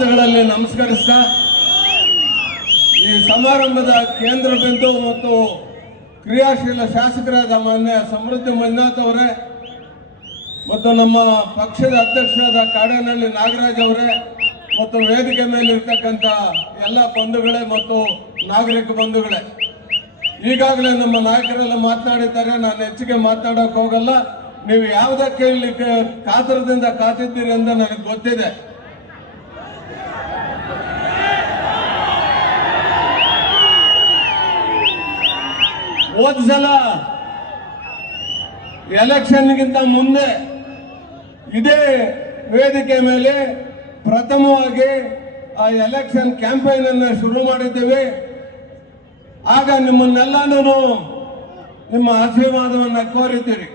ನಮಸ್ಕರಿಸ್ತಾ ಈ ಸಮಾರಂಭದ ಕೇಂದ್ರ ಬಿಂದು ಮತ್ತು ಕ್ರಿಯಾಶೀಲ ಶಾಸಕರಾದ ಮಾನ್ಯ ಸಮೃದ್ಧಿ ಮಂಜುನಾಥ್ ಅವರೇ ಮತ್ತು ನಮ್ಮ ಪಕ್ಷದ ಅಧ್ಯಕ್ಷರಾದ ಕಾಡೇನಹಳ್ಳಿ ನಾಗರಾಜ್ ಅವರೇ ಮತ್ತು ವೇದಿಕೆ ಮೇಲೆ ಇರ್ತಕ್ಕಂಥ ಎಲ್ಲ ಬಂಧುಗಳೇ ಮತ್ತು ನಾಗರಿಕ ಬಂಧುಗಳೇ. ಈಗಾಗಲೇ ನಮ್ಮ ನಾಯಕರೆಲ್ಲ ಮಾತನಾಡಿದ್ದಾರೆ. ನಾನು ಹೆಚ್ಚಿಗೆ ಮಾತನಾಡೋಕೆ ಹೋಗಲ್ಲ. ನೀವು ಯಾವುದಕ್ಕೆ ಇಲ್ಲಿ ಕಾತರದಿಂದ ಕಾತಿದ್ದೀರಿ ಅಂತ ನನಗೆ ಗೊತ್ತಿದೆ. ಹೋದ್ ಸಲ ಎಲೆಕ್ಷನ್ಗಿಂತ ಮುಂದೆ ಇದೇ ವೇದಿಕೆ ಮೇಲೆ ಪ್ರಥಮವಾಗಿ ಆ ಎಲೆಕ್ಷನ್ ಕ್ಯಾಂಪೇನ್ ಅನ್ನು ಶುರು ಮಾಡಿದ್ದೇವೆ. ಆಗ ನಿಮ್ಮನ್ನೆಲ್ಲನೂ ನಿಮ್ಮ ಆಶೀರ್ವಾದವನ್ನು ಕೋರಿದ್ದೀರಿ.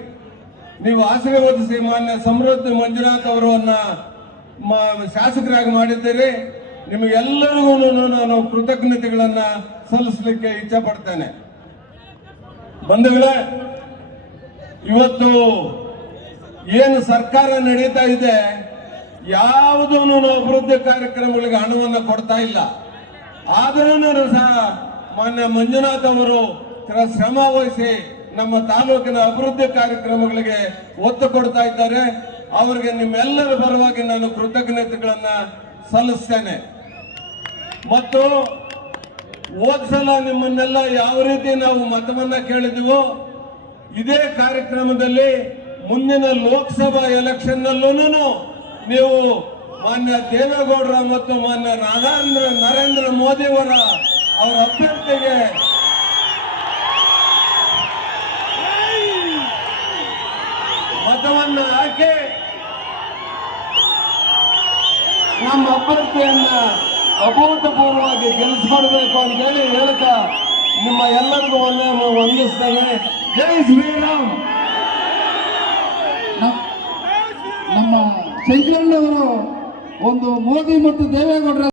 ನೀವು ಆಶೀರ್ವದಿಸಿ ಮಾನ್ಯ ಸಮೃದ್ಧಿ ಮಂಜುನಾಥ್ ಅವರನ್ನ ಶಾಸಕರಾಗಿ ಮಾಡಿದ್ದೀರಿ. ನಿಮಗೆಲ್ಲರಿಗೂ ನಾನು ಕೃತಜ್ಞತೆಗಳನ್ನು ಸಲ್ಲಿಸಲಿಕ್ಕೆ ಇಚ್ಛೆ ಪಡ್ತೇನೆ. ಬಂಧುಗಳೇ, ಇವತ್ತು ಏನು ಸರ್ಕಾರ ನಡೀತಾ ಇದೆ ಯಾವುದೂ ಅಭಿವೃದ್ಧಿ ಕಾರ್ಯಕ್ರಮಗಳಿಗೆ ಹಣವನ್ನು ಕೊಡ್ತಾ ಇಲ್ಲ. ಆದ್ರೂ ಸಹ ಮಾನ್ಯ ಮಂಜುನಾಥ್ ಅವರು ಶ್ರಮ ವಹಿಸಿ ನಮ್ಮ ತಾಲೂಕಿನ ಅಭಿವೃದ್ಧಿ ಕಾರ್ಯಕ್ರಮಗಳಿಗೆ ಒತ್ತು ಕೊಡ್ತಾ ಇದ್ದಾರೆ. ಅವರಿಗೆ ನಿಮ್ಮೆಲ್ಲರ ಪರವಾಗಿ ನಾನು ಕೃತಜ್ಞತೆಗಳನ್ನ ಸಲ್ಲಿಸ್ತೇನೆ. ಮತ್ತು ಸಲ ನಿಮ್ಮನ್ನೆಲ್ಲ ಯಾವ ರೀತಿ ನಾವು ಮತವನ್ನ ಕೇಳಿದೀವೋ ಇದೇ ಕಾರ್ಯಕ್ರಮದಲ್ಲಿ ಮುಂದಿನ ಲೋಕಸಭಾ ಎಲೆಕ್ಷನ್ ನಲ್ಲೂ ನೀವು ಮಾನ್ಯ ದೇವೇಗೌಡರ ಮತ್ತು ಮಾನ್ಯ ನರೇಂದ್ರ ನರೇಂದ್ರ ಮೋದಿಯವರ ಅವರ ಅಭ್ಯರ್ಥಿಗೆ ಮತವನ್ನು ಹಾಕಿ ನಮ್ಮ ಅಭ್ಯರ್ಥಿಯನ್ನ ಅಭೂತಪೂರ್ವವಾಗಿ ಅಂತ ಹೇಳಿ ಹೇಳ್ತಾ ನಿಮ್ಮ ಎಲ್ಲರಿಗೂ ಒಂದೇ ವಂದಿಸ್ತೇನೆ. ಜೈ ಶ್ರೀರಾಮ್. ನಮ್ಮ ಶಂಕರಣ್ಣವರು ಒಂದು ಮೋದಿ ಮತ್ತು ದೇವೇಗೌಡರ